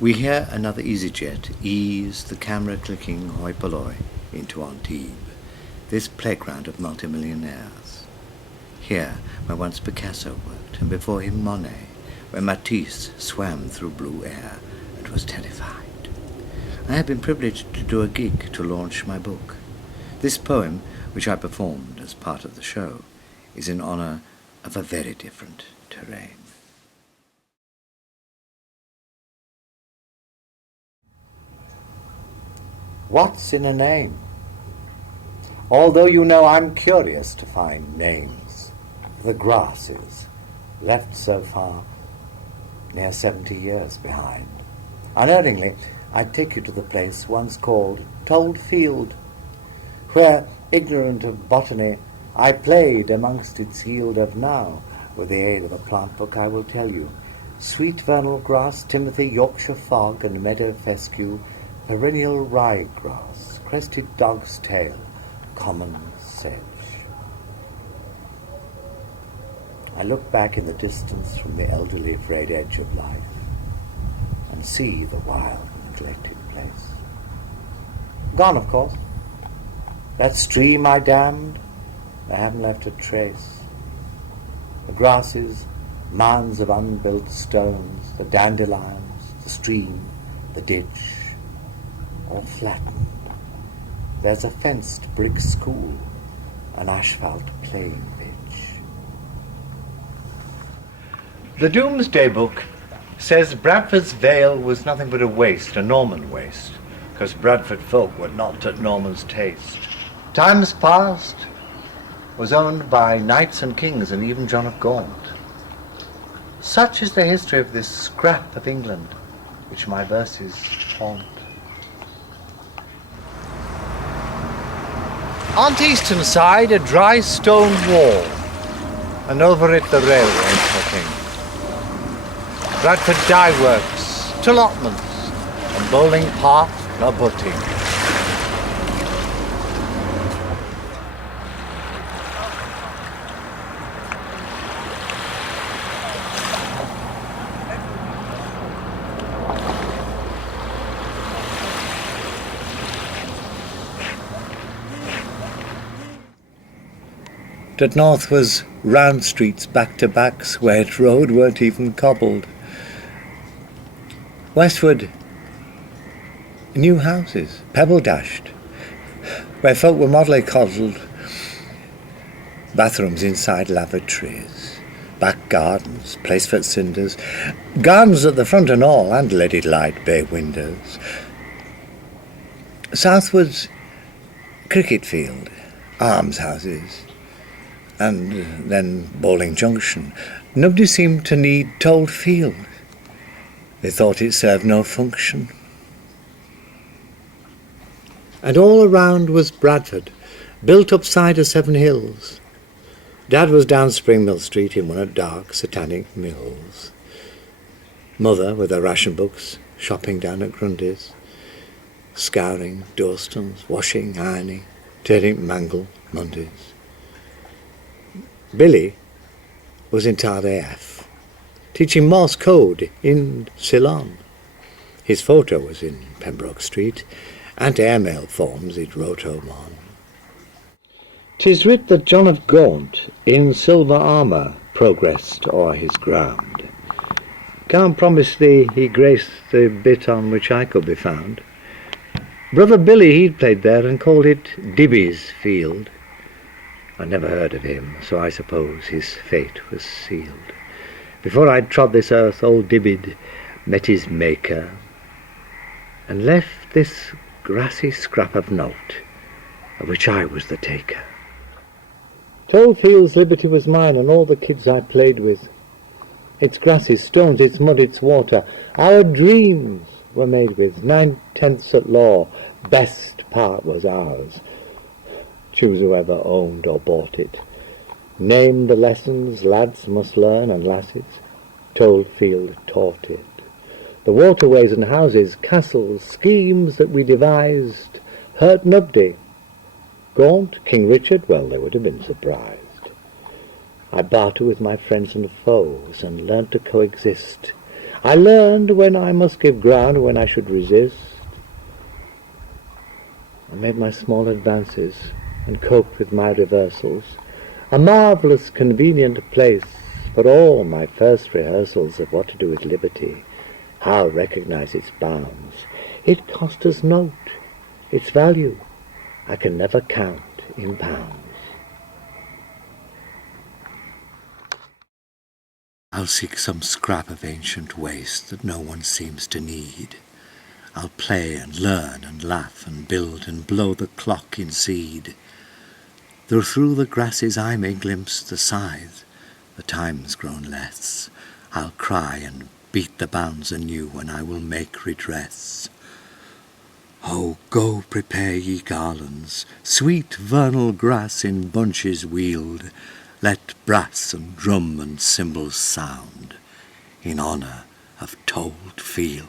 We hear another EasyJet ease the camera clicking hoi polloi into Antibes, this playground of multimillionaires. Here, where once Picasso worked, and before him Monet, where Matisse swam through blue air and was terrified. I have been privileged to do a gig to launch my book. This poem, which I performed as part of the show, is in honor of a very different terrain. What's in a name? Although you know I'm curious to find names. The grasses, left so far, near 70 years behind. Unerringly, I'd take you to the place once called Told Field, where, ignorant of botany, I played amongst its yield of now. With the aid of a plant book I will tell you. Sweet vernal grass, Timothy, Yorkshire fog, and meadow fescue, perennial ryegrass, crested dog's tail, common sedge. I look back in the distance from the elderly frayed edge of life and see the wild, neglected place. Gone, of course. That stream I damned, I haven't left a trace. The grasses, mounds of unbuilt stones, the dandelions, the stream, the ditch, all flattened. There's a fenced brick school, an asphalt playing pitch. The Doomsday Book says Bradford's Vale was nothing but a waste, a Norman waste, because Bradford folk were not at Norman's taste. Times past was owned by knights and kings and even John of Gaunt. Such is the history of this scrap of England, which my verses haunt. On the eastern side, a dry stone wall, and over it the railway cutting. Bradford Dye Works, to allotments, and Bowling Park abutting. That north was round streets back-to-backs where its road weren't even cobbled. Westward, new houses, pebble-dashed, where folk were mollycoddled. Bathrooms inside lavatories, back gardens, place for cinders, gardens at the front and all, and leaded light bay windows. Southwards, cricket field, almshouses, and then Bowling Junction. Nobody seemed to need Told Field. They thought it served no function. And all around was Bradford, built upside of 7 hills. Dad was down Springmill Street in one of dark, satanic mills. Mother, with her ration books, shopping down at Grundy's, scouring doorstones, washing, ironing, turning mangle Mondays. Billy was in Tard AF, teaching Morse code in Ceylon. His photo was in Pembroke Street, and airmail forms it wrote home on. 'Tis writ that John of Gaunt in silver armour progressed o'er his ground. Can't promise thee he graced the bit on which I could be found. Brother Billy he'd played there and called it Dibby's Field. I never heard of him, so I suppose his fate was sealed. Before I'd trod this earth, old Dibbid met his maker, and left this grassy scrap of note, of which I was the taker. Told Field's liberty was mine, and all the kids I played with. Its grass, its stones, its mud, its water, our dreams were made with. 9/10 at law, best part was ours. Choose whoever owned or bought it. Name the lessons lads must learn and lasses. Told Field taught it. The waterways and houses, castles, schemes that we devised hurt nobody. Gaunt, King Richard, well, they would have been surprised. I barter with my friends and foes and learnt to coexist. I learned when I must give ground, when I should resist. I made my small advances and coped with my reversals. A marvellous convenient place for all my first rehearsals of what to do with liberty, how recognize its bounds. It cost us naught, its value I can never count in pounds. I'll seek some scrap of ancient waste that no one seems to need. I'll play and learn and laugh and build and blow the clock in seed. Though through the grasses I may glimpse the scythe, the time's grown less, I'll cry and beat the bounds anew when I will make redress. Oh, go prepare ye garlands, sweet vernal grass in bunches wheeled, let brass and drum and cymbals sound in honour of Told Field.